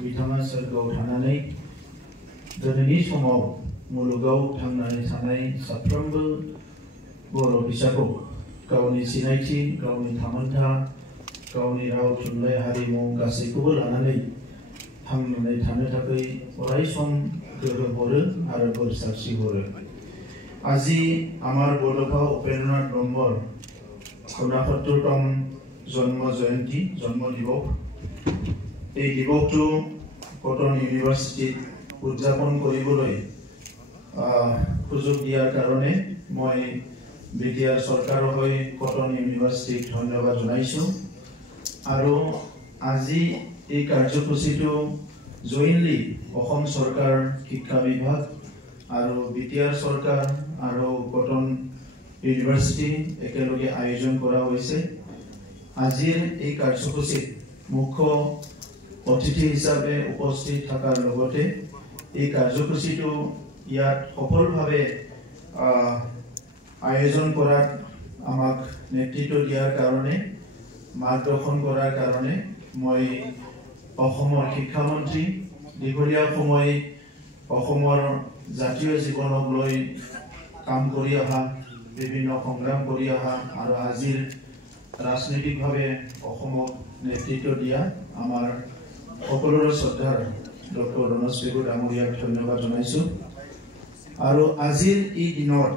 बिथाङा सोरगोआव थानानै दिनैनि समाव मुलुगाव थांनानै थानाय साफ्रोमबो बर' फिसाखौ गावनि सिनायथि, गावनि थामोनथा, गावनि राव थुनलाइ हारिमु गासैखौबो लानानै थांनानै थानो थाखाय अराय सम गोहो हरो आरो बोर सारस्रि हरो। আজি আমাৰ বডফা উপেন্দ্ৰনাথ ব্ৰহ্মৰ ৬৯তম জন্ম জয়ন্তী, জন্ম দিৱস। এই দিৱসটো কটন ইউনিভাৰ্চিটিত উদযাপন কৰিবলৈ সুযোগ দিয়াৰ কাৰণে মই বিটিআৰ চৰকাৰৰ হৈ কটন ইউনিভাৰ্চিটিক ধন্যবাদ জনাইছোঁ। আৰু আজি এই কাৰ্যসূচীটো জইনলি অসম চৰকাৰ শিক্ষা বিভাগ আৰু বিটিআৰ চৰকাৰ আৰু কটন ইউনিভাৰ্চিটি একেলগে আয়োজন কৰা হৈছে। আজিৰ এই কাৰ্যসূচীত মুখ্য অতিথি হিচাপে উপস্থিত থকাৰ লগতে এই কাৰ্যসূচীটো ইয়াত সফলভাৱে আয়োজন কৰাত আমাক নেতৃত্ব দিয়াৰ কাৰণে, মাৰ্গদৰ্শন কৰাৰ কাৰণে মই অসমৰ শিক্ষামন্ত্ৰী, দীঘলীয়া সময় অসমৰ জাতীয় জীৱনক লৈ কাম কৰি অহা, বিভিন্ন সংগ্ৰাম কৰি অহা আৰু আজিৰ ৰাজনৈতিকভাৱে অসমক নেতৃত্ব দিয়া আমাৰ সকলোৰে শ্ৰদ্ধাৰ ডক্টৰ ৰনজ পেগু ডাঙৰীয়াক ধন্যবাদ জনাইছোঁ। আৰু আজিৰ এই দিনত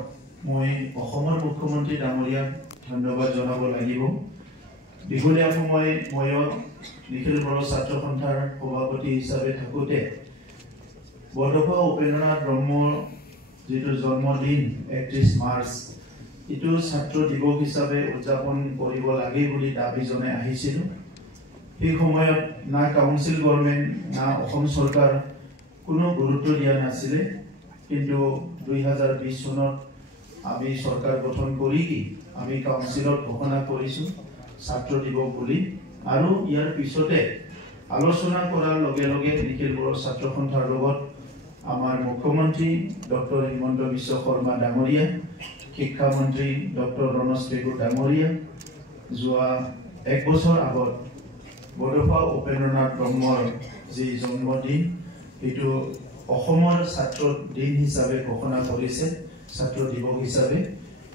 মই অসমৰ মুখ্যমন্ত্ৰী ডাঙৰীয়াক ধন্যবাদ জনাব লাগিব। দীঘলীয়া সময় ময়ো নিখিল বড়ো ছাত্ৰ সন্থাৰ সভাপতি হিচাপে থাকোঁতে বডফা উপেন্দ্ৰনাথ ব্ৰহ্মৰ যিটো জন্মদিন ৩১ মাৰ্চ, এইটো ছাত্ৰ দিৱস হিচাপে উদযাপন কৰিব লাগে বুলি দাবী জনাই আহিছিলোঁ। সেই সময়ত না কাউন্সিল গভৰ্ণমেণ্ট না অসম চৰকাৰ কোনো গুৰুত্ব দিয়া নাছিলে। কিন্তু ২০২০ চনত আমি চৰকাৰ গঠন কৰি আমি কাউন্সিলত ঘোষণা কৰিছোঁ ছাত্ৰ দিৱস বুলি। আৰু ইয়াৰ পিছতে আলোচনা কৰাৰ লগে লগে নিখিল বড়ো ছাত্ৰ সন্থাৰ লগত আমাৰ মুখ্যমন্ত্ৰী ডক্টৰ হিমন্ত বিশ্ব শৰ্মা ডাঙৰীয়া, শিক্ষামন্ত্ৰী ডক্টৰ ৰনজ পেগু ডাঙৰীয়া যোৱা ১ বছৰ আগত বডফা উপেন্দ্ৰনাথ ব্ৰহ্মৰ যি জন্মদিন, এইটো অসমৰ ছাত্ৰ দিন হিচাপে ঘোষণা কৰিছে, ছাত্ৰ দিৱস হিচাপে।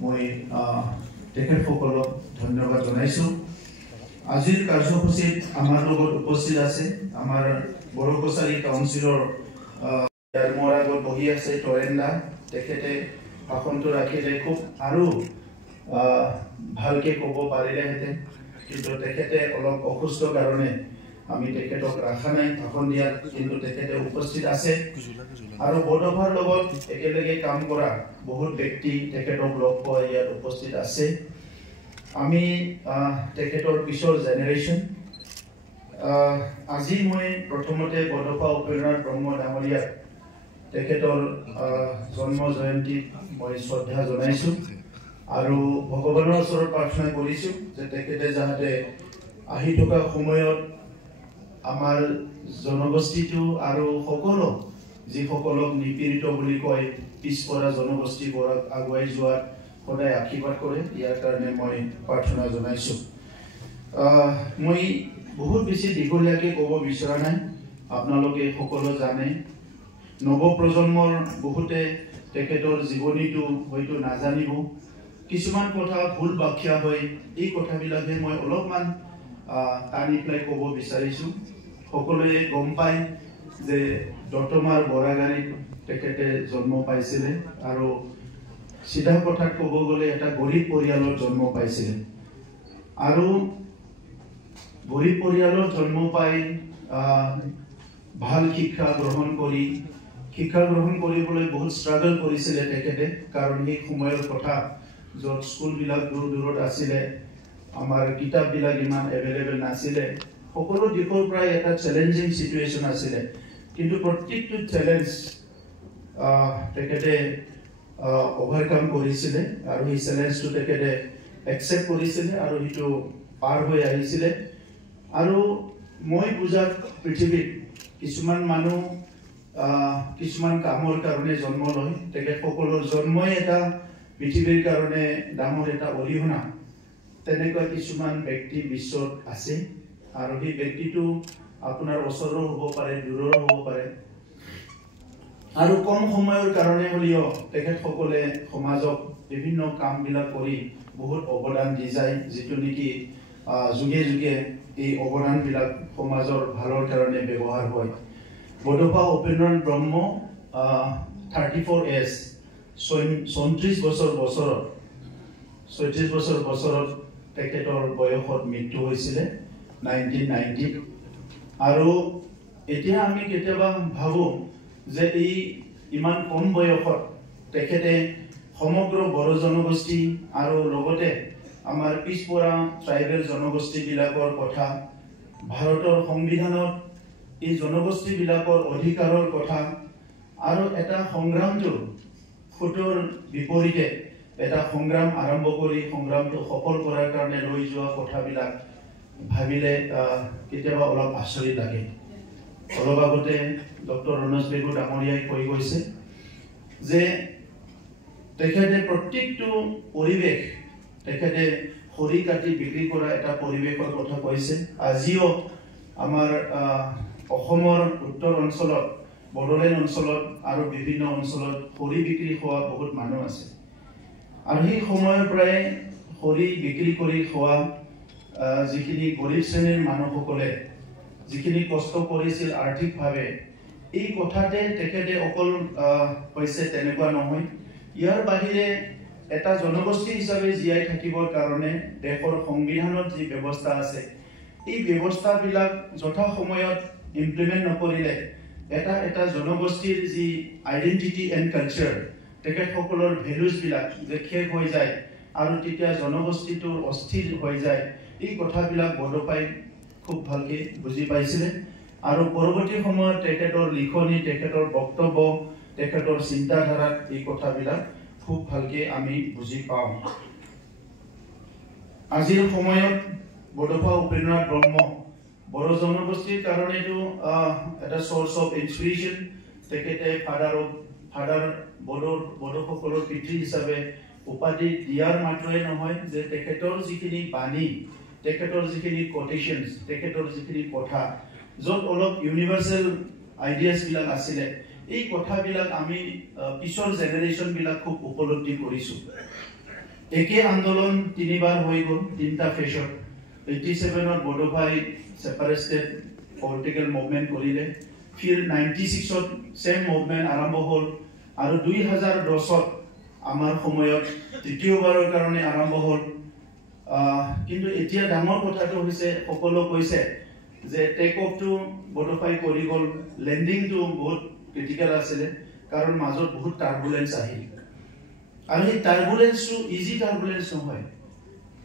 মই তেখেতসকলক ধন্যবাদ জনাইছোঁ। আজিৰ কাৰ্যসূচীত আমাৰ লগত উপস্থিত আছে আমাৰ বড়ো কছাৰী কাউন্সিলৰ মোৰ আগত বহি আছে তৰেন্দা। তেখেতে ভাষণটো ৰাখিলে খুব আৰু ভালকৈ ক'ব পাৰিলেহেঁতেন, কিন্তু তেখেতে অলপ অসুস্থ কাৰণে আমি তেখেতক ৰখা নাই ভাষণ দিয়াত, কিন্তু তেখেতে উপস্থিত আছে। আৰু বডফাৰ লগত একেলগে কাম কৰা বহুত ব্যক্তি তেখেতক লগ পোৱা ইয়াত উপস্থিত আছে। আমি তেখেতৰ পিছৰ জেনেৰেশ্যন। আজি মই প্ৰথমতে বডফা উপেন্দ্ৰনাথ ব্ৰহ্ম ডাঙৰীয়াক তেখেতৰ জন্ম জয়ন্তীত মই শ্ৰদ্ধা জনাইছোঁ আৰু ভগৱানৰ ওচৰত প্ৰাৰ্থনা কৰিছোঁ যে তেখেতে যাতে আহি থকা সময়ত আমাৰ জনগোষ্ঠীটো আৰু সকলো যিসকলক নিপীড়িত বুলি কয়, পিছপৰা জনগোষ্ঠীবোৰক আগুৱাই যোৱাত সদায় আশীৰ্বাদ কৰে, ইয়াৰ কাৰণে মই প্ৰাৰ্থনা জনাইছোঁ। মই বহুত বেছি দীঘলীয়াকৈ ক'ব বিচৰা নাই। আপোনালোকে সকলো জানে, নৱপ্ৰজন্মৰ বহুতে তেখেতৰ জীৱনীটো হয়তো নাজানিব, কিছুমান কথা ভুল ব্যাখ্যা হয়। এই কথাবিলাকে মই অলপমান টানি পেলাই ক'ব বিচাৰিছোঁ। সকলোৱে গম পায় যে দতমাৰ বৰাগাড়ীত তেখেতে জন্ম পাইছিলে আৰু চিধা কথাত ক'ব গ'লে এটা গৰীব পৰিয়ালত জন্ম পাইছিলে। আৰু গৰীব পৰিয়ালত জন্ম পাই ভাল শিক্ষা গ্ৰহণ কৰিবলৈ বহুত ষ্ট্ৰাগল কৰিছিলে তেখেতে, কাৰণ সেই সময়ৰ কথা য'ত স্কুলবিলাক দূৰ দূৰত আছিলে, আমাৰ কিতাপবিলাক ইমান এভেইলেবল নাছিলে, সকলো দিশৰ পৰাই এটা চেলেঞ্জিং চিটুৱেশ্যন আছিলে। কিন্তু প্ৰত্যেকটো চেলেঞ্জ তেখেতে অভাৰকাম কৰিছিলে আৰু সেই চেলেঞ্জটো তেখেতে একচেপ্ট কৰিছিলে আৰু সেইটো পাৰ হৈ আহিছিলে। আৰু মই বুজাত পৃথিৱীত কিছুমান মানুহ কিছুমান কামৰ কাৰণে জন্ম লয়, তেখেতসকলৰ জন্মই এটা পৃথিৱীৰ কাৰণে ডাঙৰ এটা অৰিহণা। তেনেকুৱা কিছুমান ব্যক্তি বিশ্বত আছে আৰু সেই ব্যক্তিটো আপোনাৰ ওচৰৰ হ'ব পাৰে, দূৰৰ হ'ব পাৰে। আৰু কম সময়ৰ কাৰণে হ'লেও তেখেতসকলে সমাজক বিভিন্ন কামবিলাক কৰি বহুত অৱদান দি যায়, যিটো নেকি যুগে যুগে এই অৱদানবিলাক সমাজৰ ভালৰ কাৰণে ব্যৱহাৰ হয়। বডোফা উপেন্দ্ৰনাথ ব্ৰহ্ম 34 এজ 34 বছৰত তেখেতৰ বয়সত মৃত্যু হৈছিলে 1990। আৰু এতিয়া আমি কেতিয়াবা ভাবোঁ যে এই ইমান কম বয়সত তেখেতে সমগ্ৰ বড়ো জনগোষ্ঠী আৰু লগতে আমাৰ পিছপৰা ট্ৰাইবেল জনগোষ্ঠীবিলাকৰ কথা, ভাৰতৰ সংবিধানত এই জনগোষ্ঠীবিলাকৰ অধিকাৰৰ কথা আৰু এটা সংগ্ৰামটো ফুটৰ বিপৰীতে এটা সংগ্ৰাম আৰম্ভ কৰি সংগ্ৰামটো সফল কৰাৰ কাৰণে লৈ যোৱা কথাবিলাক ভাবিলে কেতিয়াবা অলপ আচৰিত লাগে। অলপ আগতে ডক্টৰ ৰণোজ পেগু ডাঙৰীয়াই কৈ গৈছে যে তেখেতে প্ৰত্যেকটো পৰিৱেশ তেখেতে খৰি কাটি বিক্ৰী কৰা এটা পৰিৱেশৰ কথা কৈছে। আজিও আমাৰ অসমৰ উত্তৰ অঞ্চলত, বড়োলেণ্ড অঞ্চলত আৰু বিভিন্ন অঞ্চলত খৰি বিক্ৰী খোৱা বহুত মানুহ আছে। আৰু সেই সময়ৰ পৰাই খৰি বিক্ৰী কৰি খোৱা যিখিনি গৰীব শ্ৰেণীৰ মানুহসকলে যিখিনি কষ্ট কৰিছিল আৰ্থিকভাৱে, এই কথাতে তেখেতে অকল হৈছে তেনেকুৱা নহয়। ইয়াৰ বাহিৰে এটা জনগোষ্ঠী হিচাপে জীয়াই থাকিবৰ কাৰণে দেশৰ সংবিধানত যি ব্যৱস্থা আছে, এই ব্যৱস্থাবিলাক যথা সময়ত ইমপ্লিমেণ্ট নকৰিলে এটা জনগোষ্ঠীৰ যি আইডেণ্টিটি এণ্ড কালচাৰ, তেখেতসকলৰ ভেলুজবিলাক যে শেষ হৈ যায় আৰু তেতিয়া জনগোষ্ঠীটো অস্থিৰ হৈ যায়, এই কথাবিলাক বডোফাই খুব ভালকৈ বুজি পাইছিলে। আৰু পৰৱৰ্তী সময়ত তেখেতৰ লিখনি, তেখেতৰ বক্তব্য, তেখেতৰ চিন্তাধাৰাত এই কথাবিলাক খুব ভালকৈ আমি বুজি পাওঁ। আজিৰ সময়ত বডোফা উপেন্দ্ৰনাথ ব্ৰহ্ম বড়ো জনগোষ্ঠীৰ কাৰণেতো এটা চ'ৰ্চ অফ ইনস্পিৰেশ্যন। তেখেতে ফাদাৰ বড়োসকলৰ পিতৃ হিচাপে উপাধি দিয়াৰ মাত্ৰই নহয়, যে তেখেতৰ যিখিনি বাণী, তেখেতৰ যিখিনি কোটেশ্যনছ, তেখেতৰ যিখিনি কথা, য'ত অলপ ইউনিভাৰ্চেল আইডিয়াছবিলাক আছিলে, এই কথাবিলাক আমি পিছৰ জেনেৰেশ্যনবিলাক খুব উপলব্ধি কৰিছোঁ। একে আন্দোলন 3 বাৰ হৈ গ'ল, 3টা ফেজত। 87ত বডোফাই ছেপাৰেটেড পলিটিকেল মুভমেণ্ট কৰিলে, ফিৰ 96ত ছেম মুভমেণ্ট আৰম্ভ হ'ল, আৰু 2010ত আমাৰ সময়ত তৃতীয়বাৰৰ কাৰণে আৰম্ভ হ'ল। কিন্তু এতিয়া ডাঙৰ কথাটো হৈছে, সকলো কৈছে যে টেক অফটো বডোফাই কৰি গ'ল, লেণ্ডিংটো বহুত ক্ৰিটিকেল আছিলে, কাৰণ মাজত বহুত টাৰ্বুলেঞ্চ আহিল। আৰু সেই টাৰ্বুলেঞ্চটো ইজি টাৰ্বুলেঞ্চ নহয়।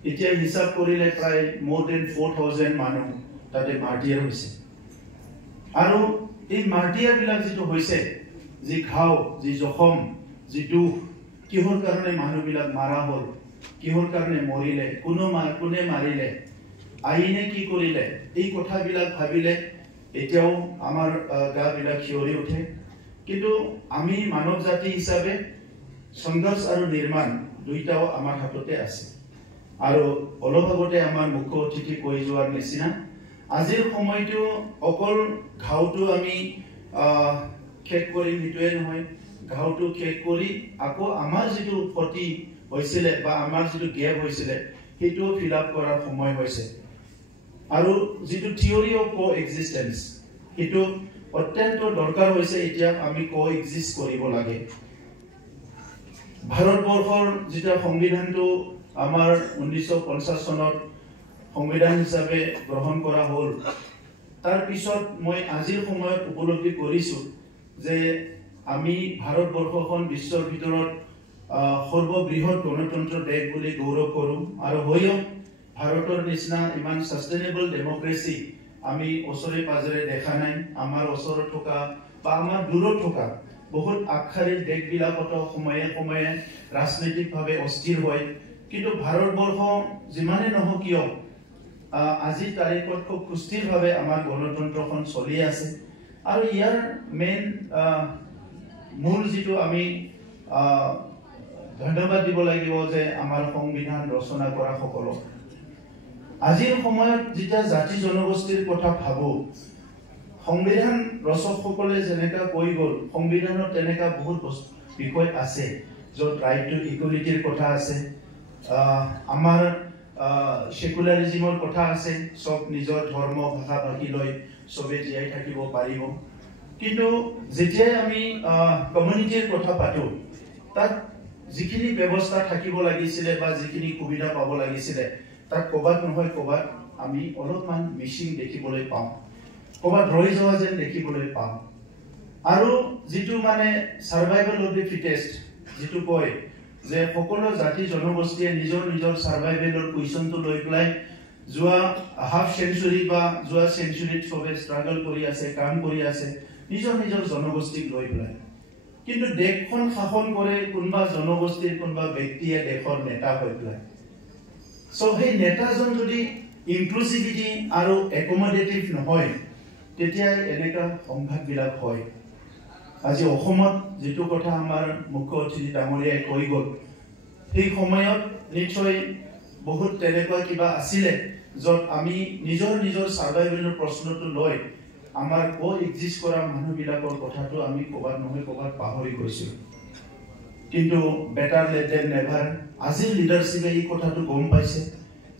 এতিয়া হিচাপ কৰিলে প্ৰায় more than 4,000 মানুহ তাতে মাৰ্টিয়াৰ হৈছে। আৰু এই মাৰ্টিয়াৰবিলাক যিটো হৈছে, যি ঘাও, যি জখম, যি দুখ, কিহৰ কাৰণে মানুহবিলাক মাৰা হ'ল, কিহৰ কাৰণে মৰিলে, কোনে মাৰিলে, আইনে কি কৰিলে, এই কথাবিলাক ভাবিলে এতিয়াও আমাৰ গাবিলাক শিয়ৰি উঠে। কিন্তু আমি মানৱ জাতি হিচাপে সংঘৰ্ষ আৰু নিৰ্মাণ দুইটাও আমাৰ হাততে আছে। আৰু অলপ আগতে আমাৰ মুখ্য অতিথি কৈ যোৱাৰ নিচিনা, আজিৰ সময়টো অকল ঘাওটো আমি শেষ কৰিম সেইটোৱে নহয়, ঘাওটো শেষ কৰি আকৌ আমাৰ যিটো ক্ষতি হৈছিলে বা আমাৰ যিটো গেপ হৈছিলে, সেইটোও ফিল আপ কৰাৰ সময় হৈছে। আৰু যিটো থিয়ৰি অফ কো এক্সিষ্টেঞ্চ, সেইটো অত্যন্ত দৰকাৰ হৈছে। এতিয়া আমি কো এক্সিষ্ট কৰিব লাগে। ভাৰতবৰ্ষৰ যিটো সংবিধানটো আমাৰ 1950 চনত সংবিধান হিচাপে গ্ৰহণ কৰা হ'ল, তাৰ পিছত মই আজিৰ সময়ত উপলব্ধি কৰিছোঁ যে আমি ভাৰতবৰ্ষখন বিশ্বৰ ভিতৰত সৰ্ববৃহৎ গণতন্ত্ৰ দেশ বুলি গৌৰৱ কৰোঁ। আৰু হৈও ভাৰতৰ নিচিনা ইমান ছাষ্টেইনেবল ডেমক্ৰেচি আমি ওচৰে পাজৰে দেখা নাই। আমাৰ ওচৰত থকা বা আমাৰ দূৰত থকা বহুত আগশাৰীৰ দেশবিলাকতো সময়ে সময়ে ৰাজনৈতিকভাৱে অস্থিৰ হয়। কিন্তু ভাৰতবৰ্ষ যিমানে নহওক কিয় আজিৰ তাৰিখত খুব সুস্থিৰভাৱে আমাৰ গণতন্ত্ৰখন চলি আছে। আৰু ইয়াৰ মেইন মূল যিটো আমি ধন্যবাদ দিব লাগিব যে আমাৰ সংবিধান ৰচনা কৰা সকলক। আজিৰ সময়ত যেতিয়া জাতি জনগোষ্ঠীৰ কথা ভাবোঁ, সংবিধান ৰচকসকলে যেনেকা কৈ গ'ল সংবিধানত তেনেকা বহুত বিষয় আছে য'ত ৰাইট টু ইকুৱেলিটিৰ কথা আছে আমাৰ সেকুলাৰিজমৰ কথা আছে সব নিজৰ ধৰ্ম ভাষা ভাষী লৈ সবে জীয়াই থাকিব পাৰিব কিন্তু যেতিয়া আমি কমিউনিটিৰ কথা পাতো তাত যিখিনি ব্যৱস্থা থাকিব লাগিছিলে বা যিখিনি সুবিধা পাব লাগিছিলে তাত ক'বাত নহয় ক'বাত আমি অলপমান মিছিং দেখিবলৈ পাওঁ ক'বাত ৰৈ যোৱা যেন দেখিবলৈ পাওঁ আৰু যিটো মানে সাৰ্ভাইভেল অফ দি ফিটেষ্ট যিটো কয় যে সকলো জাতি জনগোষ্ঠীয়ে নিজৰ নিজৰ সাৰ্ভাইভেলৰ কুৱেশ্যনটো লৈ পেলাই যোৱা হাফ সেঞ্চুৰী বা যোৱা সেঞ্চুৰীত সবে ষ্ট্ৰাগল কৰি আছে কাম কৰি আছে নিজৰ নিজৰ জনগোষ্ঠীক লৈ পেলাই কিন্তু দেশখন শাসন কৰে কোনবা জনগোষ্ঠীৰ কোনবা ব্যক্তিয়ে দেশৰ নেতা হৈ পেলাই সো সেই নেতাজন যদি ইনক্লুসিভিটি আৰু একমোডেটিভ নহয় তেতিয়া এনেকা সংঘাতবিলাক হয় আজি অসমত যেটো কথা আমাৰ মুখ্য অতিথি ডাঙৰীয়াই কৈ গ'ল সেই সময়ত নিশ্চয় বহুত তেনেকুৱা কিবা আছিলে য'ত আমি নিজৰ নিজৰ সাৰ্ভাইভেলৰ প্ৰশ্নটো লৈ আমাৰ কো এক্সিষ্ট কৰা মানুহবিলাকৰ কথাটো আমি ক'বাত নহয় ক'বাত পাহৰি গৈছোঁ কিন্তু বেটাৰ লেট দেন নেভাৰ আজিৰ লিডাৰশ্বিপে এই কথাটো গম পাইছে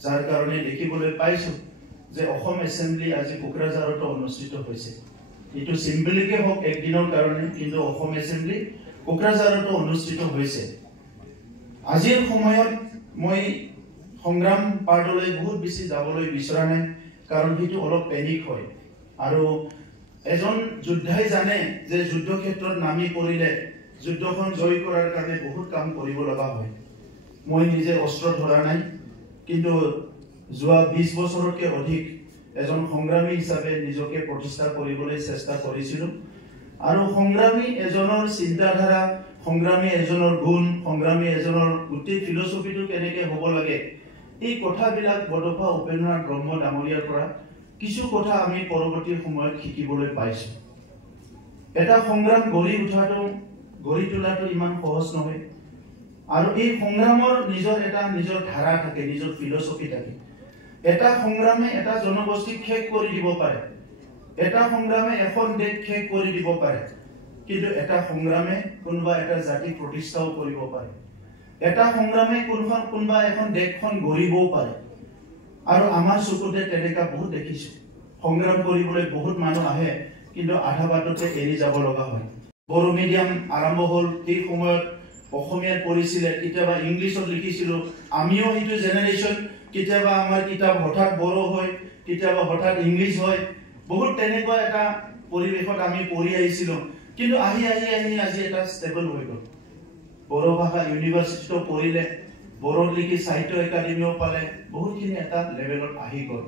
যাৰ কাৰণে দেখিবলৈ পাইছোঁ যে অসম এছেম্বলি আজি কোকৰাঝাৰত অনুষ্ঠিত হৈছে এটো সিম্বলিকে হোক একদিনৰ কাৰণে কিন্তু অসম এছেম্বলি কোকৰাঝাৰত অনুষ্ঠিত হৈছে আজিৰ সময়ত মই সংগ্ৰাম পাৰ্টলৈ বহুত বেছি যাবলৈ বিচৰা নাই কাৰণ সেইটো অলপ পেনিক হয় আৰু এজন যোদ্ধাই জানে যে যুদ্ধ ক্ষেত্ৰত নামি পৰিলে যুদ্ধখন জয় কৰাৰ কাৰণে বহুত কাম কৰিব লগা হয় মই নিজে অস্ত্ৰ ধৰা নাই কিন্তু যোৱা 20 বছৰতকৈ অধিক এজন সংগ্ৰামী হিচাপে নিজকে প্ৰতিষ্ঠা কৰিবলৈ চেষ্টা কৰিছিলোঁ আৰু সংগ্ৰামী এজনৰ চিন্তাধাৰা সংগ্ৰামী এজনৰ গুণ সংগ্ৰামী এজনৰ গোটেই ফিলসফিটো কেনেকৈ হ'ব লাগে এই কথাবিলাক বডফা উপেন্দ্ৰনাথ ব্ৰহ্ম ডাঙৰীয়াৰ পৰা কিছু কথা আমি পৰৱৰ্তী সময়ত শিকিবলৈ পাইছোঁ এটা সংগ্ৰাম গঢ়ি তোলাটো ইমান সহজ নহয় আৰু এই সংগ্ৰামৰ নিজৰ ধাৰা থাকে নিজৰ ফিলসফি থাকে এটা সংগ্ৰামে এটা জনগোষ্ঠীক শেষ কৰি দিব পাৰে এটা সংগ্ৰামে এখন দেশ শেষ কৰি দিব পাৰে কিন্তু এটা সংগ্ৰামে কোনবা এটা জাতি প্ৰতিষ্ঠাও কৰিব পাৰে এটা সংগ্ৰামে কোনবা এখন দেশখন গঢ়িবও পাৰে আৰু আমাৰ চকুতে তেনেকা বহুত দেখিছো সংগ্ৰাম কৰিবলৈ বহুত মানুহ আহে কিন্তু আধা বাটতে এৰি যাব লগা হয় বড়ো মিডিয়াম আৰম্ভ হ'ল এই সময়ত অসমীয়াত পঢ়িছিলে কিতাবা ইংলিছত লিখিছিল আমিও এইটো জেনাৰেশ্যন কিতাবা আমাৰ কিতাপ হঠাৎ বড়ো হয় কিতাবা হঠাৎ ইংলিছ হয় বহুত তেনেকুৱা এটা পৰিৱেশত আমি পঢ়ি আহিছিল কিন্তু আহি আজি এটা ষ্টেবল হৈ গ'ল বড়ো ভাষা ইউনিভাৰ্চিটিটো পঢ়িলে বড়ো লিখি সাহিত্য একাডেমিও পালে বহুতখিনি এটা লেভেলত আহি গ'ল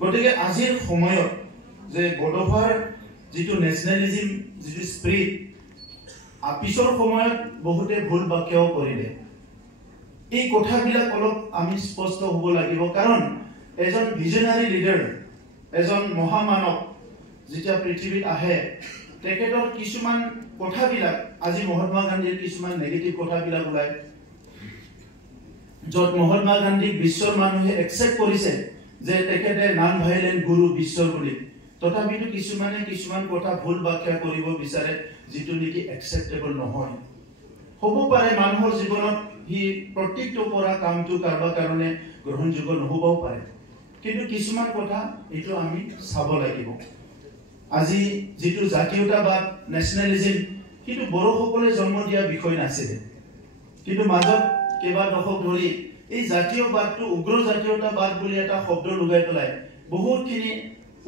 গতিকে আজিৰ সময়ত যে বড়োভাৰ যিটো নেশ্যনেলিজম যিটো স্পিৰিট পিছৰ সময়ত বহুতে ভুল বাক্যও কৰিলে এই কথাবিলাক অলপ আমি স্পষ্ট হ'ব লাগিব কাৰণ এজন ভিজনাৰী লিডাৰ এজন মহামানৱ যেতিয়া পৃথিৱীত আহে তেখেতৰ কিছুমান কথাবিলাক আজি মহাত্মা গান্ধীৰ কিছুমান নেগেটিভ কথাবিলাক ওলাই য'ত মহাত্মা গান্ধীক বিশ্বৰ মানুহে একচেপ্ট কৰিছে যে তেখেতে নন ভাইলেন্ট গুৰু বিশ্বৰ বুলি তথাপিতো কিছুমান কথা ভুল ব্যাখ্যা কৰিব বিচাৰে যিটো নেকি একচেপ্টেবল নহয় হ'ব পাৰে মানুহৰ জীৱনত হি প্ৰত্যেকটো কৰা কামটো কাৰোবাৰ কাৰণে গ্ৰহণযোগ্য নহবও পাৰে কিন্তু কিছুমান কথা এইটো আমি চাব লাগিব আজি যিটো জাতীয়তাবাদ নেশ্যনেলিজম কিন্তু বড়োসকলে জন্ম দিয়া বিষয় নাছিলে কিন্তু মাজত কেইবা দশক ধৰি এই জাতীয়বাদটো উগ্ৰ জাতীয়তাবাদ বুলি এটা শব্দ লগাই পেলাই বহুতখিনি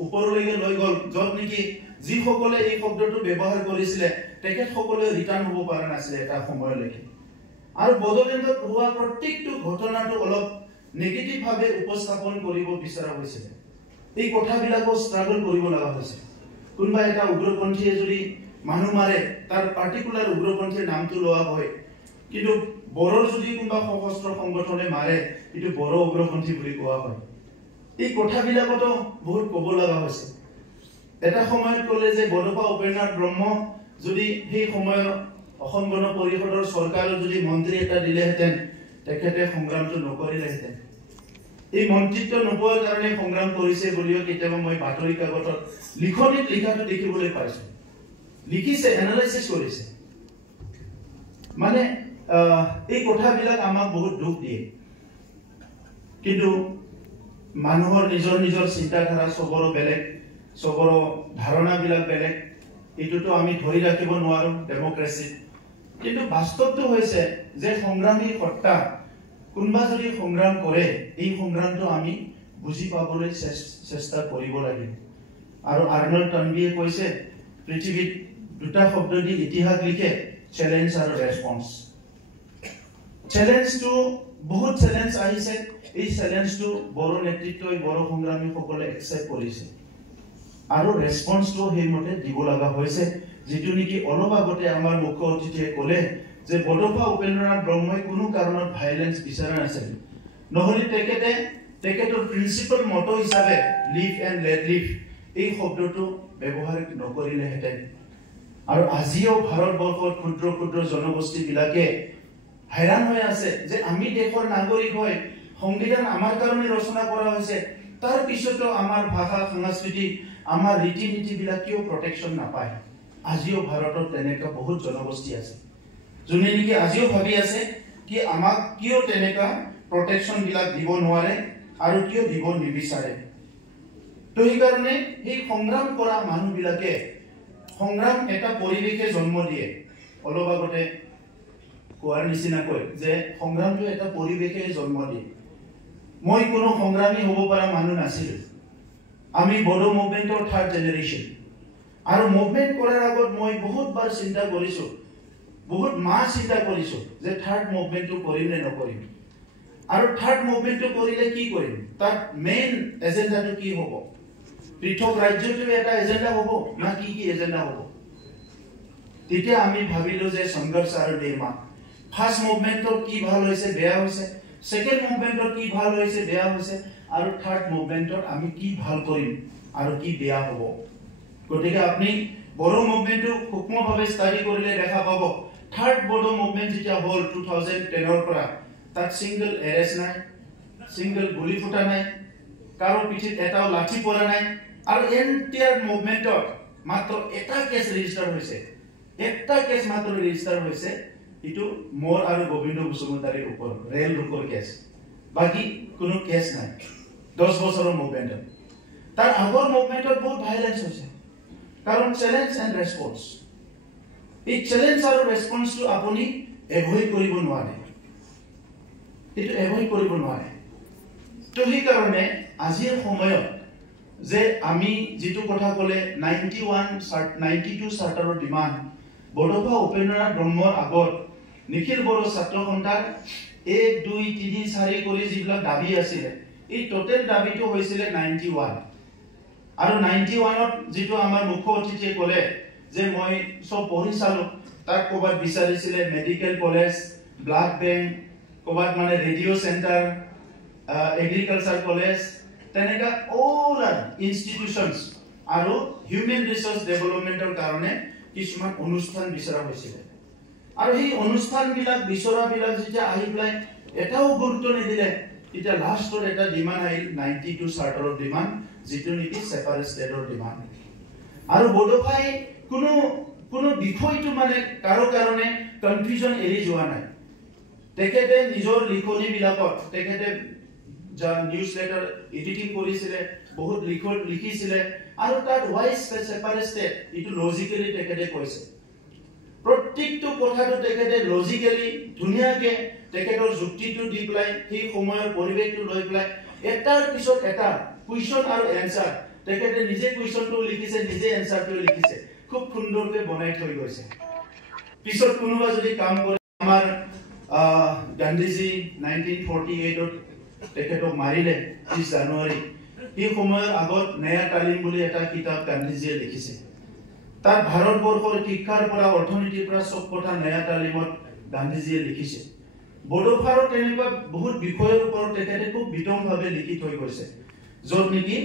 ওপৰলৈকে লৈ গ'ল য'ত নেকি যিসকলে এই শব্দটো ব্যৱহাৰ কৰিছিলে তেখেতসকলে ৰিটাৰ্ণ হ'ব পৰা নাছিলে এটা সময়লৈকে আৰু বড়োলেণ্ডত হোৱা প্ৰত্যেকটো ঘটনাটো অলপ নেগেটিভ ভাৱে উপস্থাপন কৰিব বিচৰা হৈছিলে এই কথাবিলাকো ষ্ট্ৰাগল কৰিব লগা হৈছে কোনবা এটা উগ্ৰপন্থীয়ে যদি মানুহ মাৰে তাৰ পাৰ্টিকুলাৰ উগ্ৰপন্থীৰ নামটো লোৱা হয় কিন্তু বড়োৰ যদি কোনবা সশস্ত্ৰ সংগঠনে মাৰে এইটো বড়ো উগ্ৰপন্থী বুলি কোৱা হয় এই কথাবিলাকতো বহুত ক'ব লগা হৈছে এটা সময়ত ক'লে যে বডফা উপেন্দ্ৰনাথ ব্ৰহ্ম যদি সেই সময়ৰ অসম গণ পৰিষদৰ চৰকাৰৰ যদি মন্ত্ৰী এটা দিলেহেঁতেন তেখেতে সংগ্ৰামটো নকৰিলেহেঁতেন এই মন্ত্ৰিত্ব নোপোৱাৰ কাৰণে সংগ্ৰাম কৰিছে বুলিও কেতিয়াবা মই বাতৰি কাকতত লিখনিত লিখাটো দেখিবলৈ পাইছো লিখিছে এনালাইসিস কৰিছে মানে এই কথাবিলাক আমাক বহুত দুখ দিয়ে কিন্তু মানুহৰ নিজৰ নিজৰ চিন্তাধাৰা সবৰ বেলেগ সবৰ ধাৰণাবিলাক বেলেগ এটোটো আমি ধৰি ৰাখিব নোৱাৰো ডেমক্ৰেসি কিন্তু বাস্তৱটো হৈছে যে সংগ্ৰামী সত্তা কোনবা যদি সংগ্ৰাম কৰে এই সংগ্ৰামটো আমি বুজি পাবলৈ চেষ্টা কৰিব লাগিব আৰু আৰ্নল্ড টনবিয়ে কৈছে পৃথিৱীত দুটা শব্দ দি ইতিহাস লিখে চ্যালেঞ্জ আৰু ৰেসপন্স চ্যালেঞ্জটো বহুত চ্যালেঞ্জ আহিছে এই চ্যালেঞ্জটো বড় নেতৃত্বই বড় সংগ্ৰামী সকলে একসেপ্ট কৰিছে আৰু ৰেসপন্সটো হেমতে দিব লগা হৈছে যেটো নেকি অলপ আগতে আমাৰ মুখ্য অতিথিয়ে ক'লে যে বডফা উপেন্দ্ৰনাথ ব্ৰহ্মই কোনো কাৰণত ভায়োলেন্স বিচাৰা নাছিল নহলি তেকেতৰ প্ৰিন্সিপাল মটো হিচাপে লিভ এণ্ড লেট লিভ এই শব্দটো ব্যৱহাৰ নকৰিলে হেতেন আৰু আজিও ভাৰতবৰ্ষৰ ক্ষুদ্ৰ ক্ষুদ্ৰ জনগোষ্ঠী বিলাকে हैरान হৈ আছে যে আমি দেশৰ নাগৰিক হৈ সংবিধান আমাৰ কাৰণে ৰচনা কৰা হৈছে তাৰ পিছতো আমাৰ ভাষা সংস্কৃতি আমাৰ ৰীতি নীতি বিলাক কিয় প্ৰটেকচন নাপায় আজিও ভাৰতত তেনেকা বহুত জনগোষ্ঠী আছে যোনে নেকি আজিও ভাবি আছে কি আমাক কিয় তেনেকা প্ৰটেকচন বিলাক দিব নোৱাৰে আৰু কিয় দিব নিবিচাৰে তো এই কাৰণে এই সংগ্ৰাম কৰা মানুহ বিলাকে সংগ্ৰাম এটা পৰিৱেশে জন্ম দিয়ে অলপ আগতে কোৱাৰ নিচিনা কয় যে সংগ্ৰামটো এটা পৰিৱেশে জন্ম দিয়ে মই কোনো সংগ্ৰামী হ'ব পৰা মানুহ নাছিল আমি বড়ো মুভমেন্টৰ থাৰ্ড জেনাৰেশন আৰু মুভমেন্ট কৰাৰ আগত মই বহুত বাৰ চিন্তা কৰিছো বহুত মাহ চিন্তা কৰিছো যে থাৰ্ড মুভমেন্টটো কৰিম নে নকৰিম আৰু থাৰ্ড মুভমেন্টটো কৰিলে কি কৰিম তাৰ মেইন এজেন্ডাটো কি হ'ব পৃথক ৰাজ্যটো এটা এজেন্ডা হ'ব না কি কি এজেন্ডা হ'ব তেতিয়া আমি ভাবিলো যে সংঘৰ্ষ আৰু নিৰ্মাণ ফাৰ্স্ট মুভমেন্টৰ কি ভাল হৈছে বেয়া হৈছে সেকেন্ড মুভমেন্টৰ কি ভাল হৈছে বেয়া হৈছে আৰু থাৰ্ড মুভমেন্টৰ আমি কি ভাল কৰিম আৰু কি বেয়া হ'ব গতিকে আপুনি বড়ো মুভমেন্টটো সূক্ষ্মভাৱে ষ্টাডি কৰিলে দেখা পাব থাৰ্ড বড়ো মুভমেন্ট যেতিয়া হ'ল 2010 ৰ পৰা তাত সিঙ্গল এৰেষ্ট নাই সিঙ্গল গুলি ফুটা নাই কাৰো পিঠিত এটাও লাঠি পৰা নাই আৰু এন্টায়াৰ মুভমেন্টত মাত্ৰ এটা কেছ ৰেজিষ্টাৰ হৈছে একটা কেছ মাত্ৰ ৰেজিষ্টাৰ হৈছে ইটো মোৰ আৰু গোবিন্দ বসুমতাৰীৰ ওপৰত ৰেল ৰোকৰ কেছ বাকি কোনো কেছ নাই 10 বছৰৰ মুভমেন্ট তাৰ আগৰ মুভমেন্টত বহুত ভায়োলেন্স হৈছে কাৰণ চ্যালেঞ্জ এণ্ড ৰেসপন্স এই চ্যালেঞ্জ আৰু ৰেসপন্সটো আপুনি এভয়েড কৰিব নোৱাৰে এটো এভয়েড কৰিব নোৱাৰে তো এই কাৰণে আজিৰ সময়ত যে আমি যেটো কথা ক'লে 92 চাৰ্টাৰৰ ডিমান্ড বড়োফা উপেন্দ্ৰনাথ ব্ৰহ্মৰ আগত নিখিল বড়ো ছাত্ৰ সন্থাৰ 1 2 3 4 কৰি যিবিলাক দাবী আছিল এই টোটাল দাবীটো হৈছিল 91 আৰু 91ত যেটো আমাৰ মুখ্য অতিথিয়ে ক'লে যে মই সব পঢ়ি চালো তাক ক'বাত বিচাৰিছিল মেডিকেল কলেজ ব্লাড বেংক ক'বাত মানে ৰেডিও সেন্টাৰ এগ্ৰিকালচাৰ কলেজ তেনেকা অল ইনষ্টিটিউশনছ আৰু হিউম্যান ৰিসোৰ্স ডেভেলপমেন্টৰ কাৰণে কিছুমান অনুষ্ঠান বিচাৰা হৈছিল আৰু এই অনুষ্ঠান বিলাক বিচৰা বিলাক যেতিয়া আহি প্লাই এটাও গুৰুত্ব নিদিলে এটা লাষ্টৰ এটা ডিমান্ড আহিল 92 চাৰ্টাৰৰ ডিমান্ড যেটো নেকি সেপাৰেট ষ্টেটৰ ডিমান্ড আৰু বড়োফাই কোনো বিষয়টো মানে কাৰো কাৰণে কনফিউজন এৰি যোৱা নাই তেখেতে নিজৰ লিখনি বিলাকত তেখেতে যা নিউজ লেটাৰ এডিটিং কৰিছিলে বহুত লিখিছিলে আৰু তাত ওয়াইজ সেপাৰেট ষ্টেট ইটো লজিক্যালি তেখেতে কৈছে প্ৰত্যেকটো কথাটো তেখেতে লজিক্যালি ধুনিয়াকে তেখেতৰ যুক্তিটো দি প্লাই সেই সময়ৰ পৰিৱেশটো লৈ প্লাই এটাৰ পিছত এটা কুৱেশ্যন আৰু এনসাৰ তেখেতে নিজে কুৱেশ্যনটো লিখিছে নিজে এনসাৰটো লিখিছে খুব সুন্দৰকৈ বনাই থৈ গৈছে পিছত কোনোবা যদি কাম কৰে আমাৰ গান্ধীজি 1948ত তেখেতক মাৰিলে 30 জানুৱাৰী এই সময়ৰ আগত নয়া তালিম বুলি এটা কিতাপ গান্ধীজিয়ে লিখিছে তাত ভাৰতবৰ্ষৰ শিক্ষাৰ পৰা অৰ্থনীতিৰ পৰা সব কথা নয়া তালিমত গান্ধীজিয়ে লিখিছে বড়োফাৰৰ তেনেকুৱা বহুত বিষয়ৰ ওপৰত তেখেতে খুব বিতংভাৱে লিখি থৈ গৈছে য'ত নেকি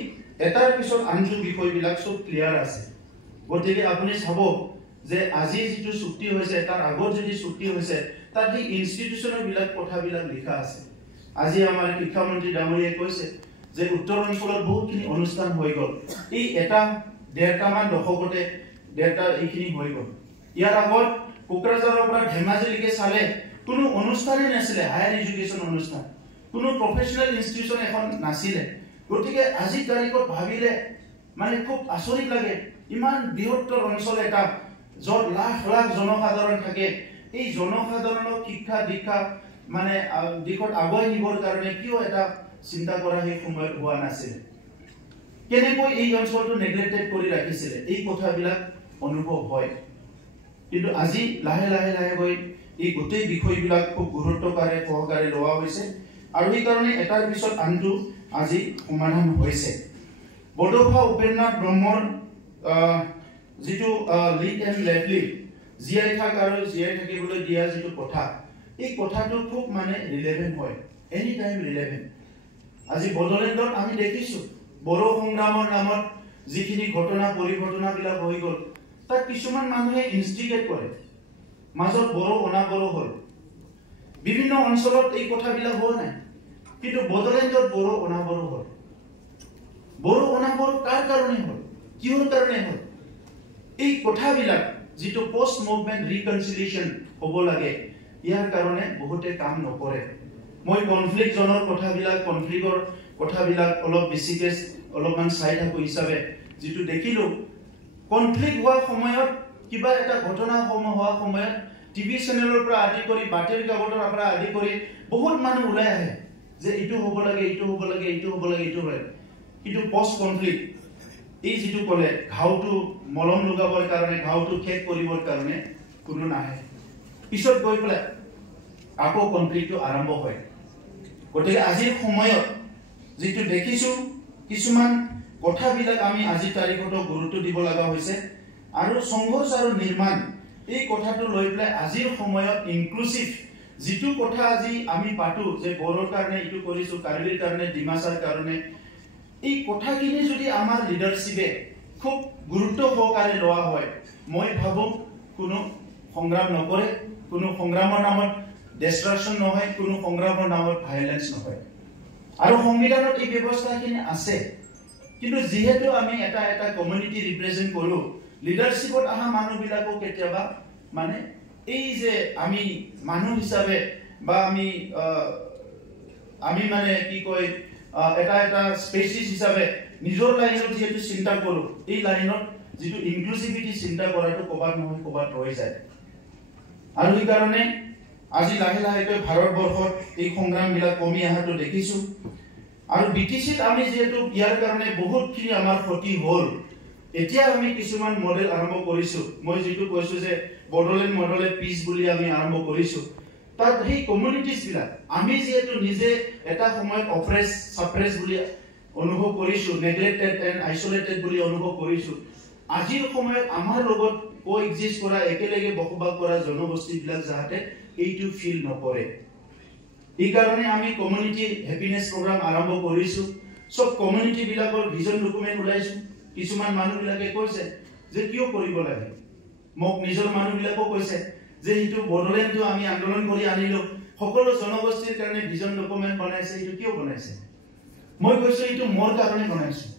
এটাৰ পিছত আনটো বিষয়বিলাক সব ক্লিয়াৰ আছে গতিকে আপুনি চাব যে আজি যেটো চুক্তি হৈছে তাৰ আগত যদি চুক্তি হৈছে তাত এই ইনষ্টিটিউচনৰ বিলাক কথাবিলাক লিখা আছে আজি আমাৰ শিক্ষামন্ত্ৰী ডাঙৰীয়াই কৈছে যে উত্তৰ অঞ্চলত বহুতখিনি অনুষ্ঠান হৈ গ'ল এই এটা ডেৰটামান দশকতে এইখিনি হৈ গ'ল ইয়াৰ আগত কোকৰাঝাৰৰ পৰা ধেমাজিলৈকে চালে কোনো অনুষ্ঠানেই নাছিলে হায়াৰ এডুকেশ্যন অনুষ্ঠান কোনো প্ৰফেচনেল ইনষ্টিটিউচন এখন নাছিলে গতিকে আজি তাৰিখত ভাবিলে মানে খুব আচৰিত লাগে ইমান বৃহত্তৰ অঞ্চল এটা য'ত লাখ লাখ জনসাধাৰণ থাকে এই জনসাধাৰণক শিক্ষা দীক্ষা মানে দিশত আগুৱাই নিবৰ কাৰণে কিয় এটা চিন্তা কৰা সেই সময়ত হোৱা নাছিল কেনেকৈ এই অঞ্চলটো নেগলেক্টেড কৰি ৰাখিছিলে এই কথাবিলাক অনুভৱ হয় কিন্তু আজি লাহে লাহে লাহে গৈ এই গোটেই বিষয়বিলাক খুব গুৰুত্বকাৰে সহকাৰে লোৱা হৈছে আৰু এই কাৰণে এটাৰ পিছত আনটো আজি সমাধান হৈছে বড়োভাষা উপেন্দ্ৰনাথ ব্ৰহ্মৰ যিটো লিড এণ্ড লেট লিভ জীয়াই থাক আৰু জীয়াই থাকিবলৈ দিয়া যিটো কথা এই কথাটো খুব মানে ৰিলেভেণ্ট হয় এনি টাইম ৰিলেভেণ্ট আজি বড়োলেণ্ডত আমি দেখিছোঁ বড়ো সংগ্ৰামৰ নামত যিখিনি ঘটনা পৰিঘটনাবিলাক হৈ গ'ল তাক কিছুমান মানুহে ইনষ্টিগেট কৰে মাজত বড়ো অনাবড়ো হ'ল বিভিন্ন অঞ্চলত এই কথাবিলাক হোৱা নাই কিন্তু বড়োলেণ্ডত বড়ো অনাবড়ো হ'ল বড়ো অনাবড়ো কাৰ কাৰণে হ'ল কিহৰ কাৰণে হ'ল এই কথাবিলাক যিটো পোষ্ট মুভমেণ্ট ৰিকনচিলিয়েশ্যন হ'ব লাগে ইয়াৰ কাৰণে বহুতে কাম নকৰে মই কনফ্লিক্ট জনৰ কথাবিলাক অলপ বেছিকে অলপমান চাই থাকো হিচাপে যিটো দেখিলো কনফ্লিক্ট হোৱা সময়ত কিবা এটা ঘটনা হোৱা সময়ত টিভি চেনেলৰ পৰা আদি কৰি বাতৰি কাকতৰ পৰা আদি কৰি বহুত মানুহ ওলাই আহে যে এইটো হ'ব লাগে এইটো হ'ব লাগে এইটো হ'ব লাগে এইটো হয় কিন্তু পোষ্ট কনফ্লিক্ট এই যিটো ক'লে ঘাওটো মলম লগাবৰ কাৰণে ঘাওটো শেষ কৰিবৰ কাৰণে কোনো নাহে পিছত গৈ পেলাই আকৌ কনফ্লিক্টটো আৰম্ভ হয় গতিকে আজিৰ সময়ত যিটো দেখিছোঁ কিছুমান কথাবিলাক আমি আজিৰ তাৰিখতো গুৰুত্ব দিব লগা হৈছে আৰু সংঘৰ্ষ আৰু নিৰ্মাণ এই কথাটো লৈ পেলাই আজিৰ সময়ত ইনক্লুচিভ যিটো কথা আজি আমি পাতো যে বড়োৰ কাৰণে এইটো কৰিছোঁ কাৰ্বিৰ কাৰণে ডিমাছাৰ কাৰণে এই কথাখিনি যদি আমাৰ লিডাৰশ্বিপে খুব গুৰুত্ব সহকাৰে লোৱা হয় মই ভাবোঁ কোনো সংগ্ৰাম নকৰে কোনো সংগ্ৰামৰ নামত ডিষ্ট্ৰাকশ্যন নহয় কোনো সংগ্ৰামৰ নামত ভাইলেন্স নহয় আৰু সংবিধানত এই ব্যৱস্থাখিনি আছে কিন্তু যিহেতু আমি এটা এটা কমিউনিটি ৰিপ্ৰেজেণ্ট কৰোঁ লিডাৰশ্বিপত অহা মানুহবিলাকো কেতিয়াবা মানে এই যে আমি মানুহ হিচাপে বা আমি মানে কি কয় এটা এটা স্পেচিছ হিচাপে নিজৰ লাইনত যিহেতু চিন্তা কৰোঁ এই লাইনত যিটো ইনক্লুচিভিটি চিন্তা কৰাটো ক'ৰবাত নহয় ক'ৰবাত ৰৈ যায় আৰু সেইকাৰণে আজি লাহে লাহেকৈ ভাৰতবৰ্ষত এই সংগ্ৰামবিলাক কমি অহাটো দেখিছোঁ আৰু BTCত আমি যিহেতু ইয়াৰ কাৰণে বহুতখিনি আমাৰ ক্ষতি হ'ল এতিয়া আমি কিছুমান মডেল আৰম্ভ কৰিছোঁ মই যিটো কৈছোঁ যে বড়োলেণ্ড মডেলে পিচ বুলি আমি আৰম্ভ কৰিছোঁ তাত সেই কমিউনিটিজবিলাক আমি যিহেতু নিজে এটা সময়ত অপ্ৰেছ ছাপ্ৰেছ বুলি অনুভৱ কৰিছোঁ নেগলেক্টেড এণ্ড আইচলেটেড বুলি অনুভৱ কৰিছোঁ আজিৰ সময়ত আমাৰ লগত কোএক্সিষ্ট কৰা একেলগে বসবাস কৰা জনগোষ্ঠীবিলাক যাতে এইটো ফিল নকৰে এই কাৰণে আমি কমিউনিটি হেপিনেছ প্ৰগ্ৰাম আৰম্ভ কৰিছোঁ সব কমিউনিটিবিলাকৰ ভিজন ডকুমেণ্ট ওলাইছোঁ কিছুমান মানুহবিলাকে কৈছে যে কিয় কৰিব লাগে মোক নিজৰ মানুহবিলাকো কৈছে যে এইটো বড়োলেণ্ডটো আমি আন্দোলন কৰি আনিলোঁ সকলো জনগোষ্ঠীৰ কাৰণে ভিজন ডকুমেণ্ট বনাইছে এইটো কিয় বনাইছে মই কৈছোঁ এইটো মোৰ কাৰণে বনাইছোঁ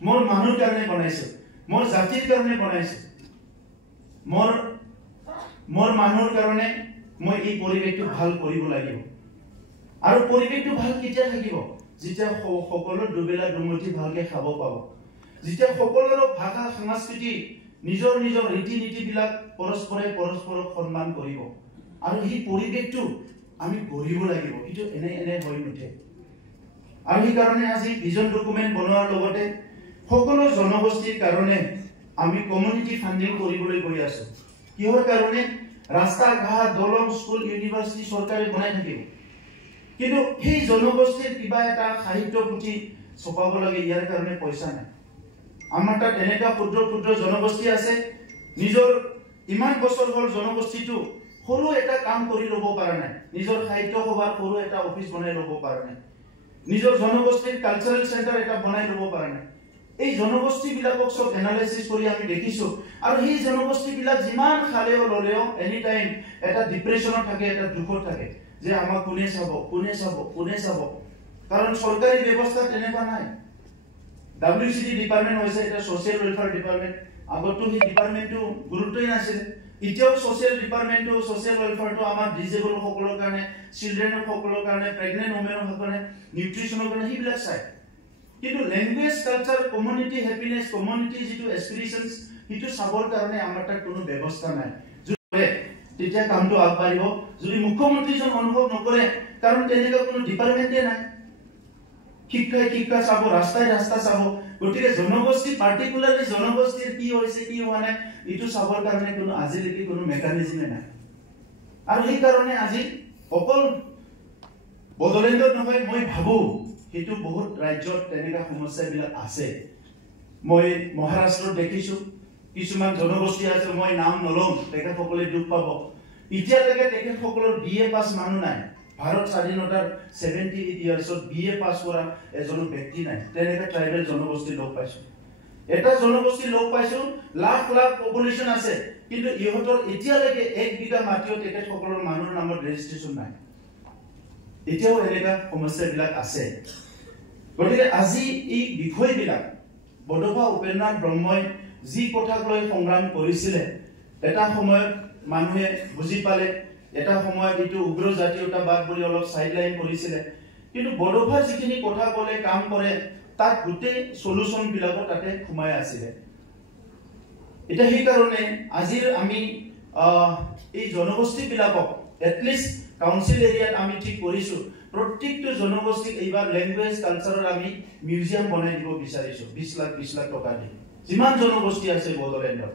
মোৰ মানুহৰ কাৰণে বনাইছোঁ মোৰ জাতিৰ কাৰণে বনাইছোঁ মোৰ মানুহৰ কাৰণে মই এই পৰিৱেশটো ভাল কৰিব লাগিব আৰু পৰিৱেশটো ভাল কেতিয়া থাকিব যেতিয়া সকলো দুবেলা দুমুঠি ভালকে খাব পাব যেতিয়া সকলোৰে ভাষা সংস্কৃতি নিজৰ নিজৰ ৰীতি নীতিবিলাক পৰস্পৰক সন্মান কৰিব আৰু এই পৰিৱেশটো আমি গঢ়িব লাগিব এইটো এনে হৈ নুঠে আৰু সেইকাৰণে আজি ভিজন ডকুমেণ্ট বনোৱাৰ লগতে সকলো জনগোষ্ঠীৰ কাৰণে আমি কমিউনিটি ফাণ্ডিং কৰিবলৈ গৈ আছোঁ কিহৰ কাৰণে ৰাস্তা ঘাট দলং স্কুল ইউনিভাৰ্চিটি চৰকাৰে বনাই থাকিব কিন্তু সেই জনগোষ্ঠীৰ কিবা এটা সাহিত্য পুথি ছপাব লাগে ইয়াৰ কাৰণে পইচা নাই আমাৰ তাত এনেকুৱা ক্ষুদ্ৰ জনগোষ্ঠী আছে নিজৰ ইমান বছৰ হ'ল জনগোষ্ঠীটো সৰু এটা কাম কৰি ল'ব পৰা নাই নিজৰ সাহিত্য সভাৰ সৰু এটা অফিচ বনাই ল'ব পৰা নাই নিজৰ জনগোষ্ঠীৰ কালচাৰেল চেণ্টাৰ এটা বনাই ল'ব পৰা নাই এই জনগোষ্ঠীবিলাকক সব এনালাইচিছ কৰি আমি দেখিছোঁ আৰু সেই জনগোষ্ঠীবিলাক যিমান খালেও ল'লেও এনি টাইম এটা ডিপ্ৰেশ্যনত থাকে এটা দুখত থাকে যে আমাক কোনে চাব কাৰণ সৰকাৰি ব্যবস্থা তেনেকুৱা নাই WCD ডিপাৰ্টমেন্ট হৈছে এটা সোশ্যাল ওয়েলফেয়াৰ ডিপাৰ্টমেন্ট আগতো এই ডিপাৰ্টমেন্টটো গুৰুত্বই নাছিল এতিয়াও সোশ্যাল ডিপাৰ্টমেন্টটো সোশ্যাল ওয়েলফেয়াৰটো আমাৰ ডিজেবল সকলৰ কাৰণে চিলড্ৰেনৰ সকলৰ কাৰণে প্ৰেগনেন্ট ওমেনৰ কাৰণে নিউট্ৰিশনৰ কাৰণে হিবিলাক চাই কিন্তু language culture community happiness community যেটো এসপিৰেশনস হিটো চাবৰ কাৰণে আমাৰ তাত কোনো ব্যৱস্থা নাই যদি তেতিয়া কামটো আগবাঢ়িব যদি মুখ্যমন্ত্ৰীজন অনুভৱ নকৰে কাৰণ তেনেকুৱা কোনো ডিপাৰ্টমেন্টে নাই শিক্ষা চাব ৰাস্তা চাব গতিকে জনগোষ্ঠী পাৰ্টিকুলাৰলি জনগোষ্ঠীৰ কি হৈছে কি হোৱা নাই ইটো চাবৰ কাৰণে কোনো আজিলৈকে কোনো মেকানিজমে নাই আৰু এই কাৰণে আজি অকল বদলেণ্ডত নহয় মই ভাবো হেতু বহুত ৰাজ্যত তেনেকা সমস্যাবিলাক আছে মই মহাৰাষ্ট্ৰত দেখিছো কিছুমান জনগোষ্ঠী আছে মই নাম নলম তেখেতসকলে দুখ পাব এতিয়ালৈকে তেখেতসকলৰ BA পাস মানুহ নাই ভাৰত স্বাধীনতাৰ 78 ইয়াৰ্ছত BA পাস কৰা এজন ব্যক্তি নাই তেনেকা ট্ৰাইবেল জনগোষ্ঠী লোক পাইছো এটা জনগোষ্ঠী লোক পাইছো লাখ পপুলেশন আছে কিন্তু ইহঁতৰ এতিয়ালৈকে 1 বিঘা মাটিও তেখেতসকলৰ মানুহৰ নামত ৰেজিষ্ট্ৰেচন নাই এতিয়াও এনেকা সমস্যাবিলাক আছে গতিকে আজি এই বিষয়বিলাক বডোফা উপেন্দ্ৰনাথ ব্ৰহ্মই যি কথাক লৈ সংগ্ৰাম কৰিছিল এটা সময়ত মানুহে বুজি পালে এটা সময়ত ইটো উগ্ৰ জাতীয়তাবাদ বুলি অলপ সাইডলাইন কৰিছিল কিন্তু বডোফা যিখিনি কথা ক'লে কাম কৰে তাত গোটেই সলিউশন বিলাক তাতে খুমাই আছিল এটা সেই কাৰণে আজিৰ আমি এই জনগোষ্ঠী বিলাকক এটলিষ্ট কাউন্সিল এৰিয়াত আমি ঠিক কৰিছো প্ৰত্যেকটো জনগোষ্ঠীক এইবাৰ ল্যাঙ্গুৱেজ কালচাৰৰ আমি মিউজিয়াম বনাই দিব বিচাৰিছো 20 লাখ টকা দি যিমান জনগোষ্ঠী আছে বডোলেণ্ডত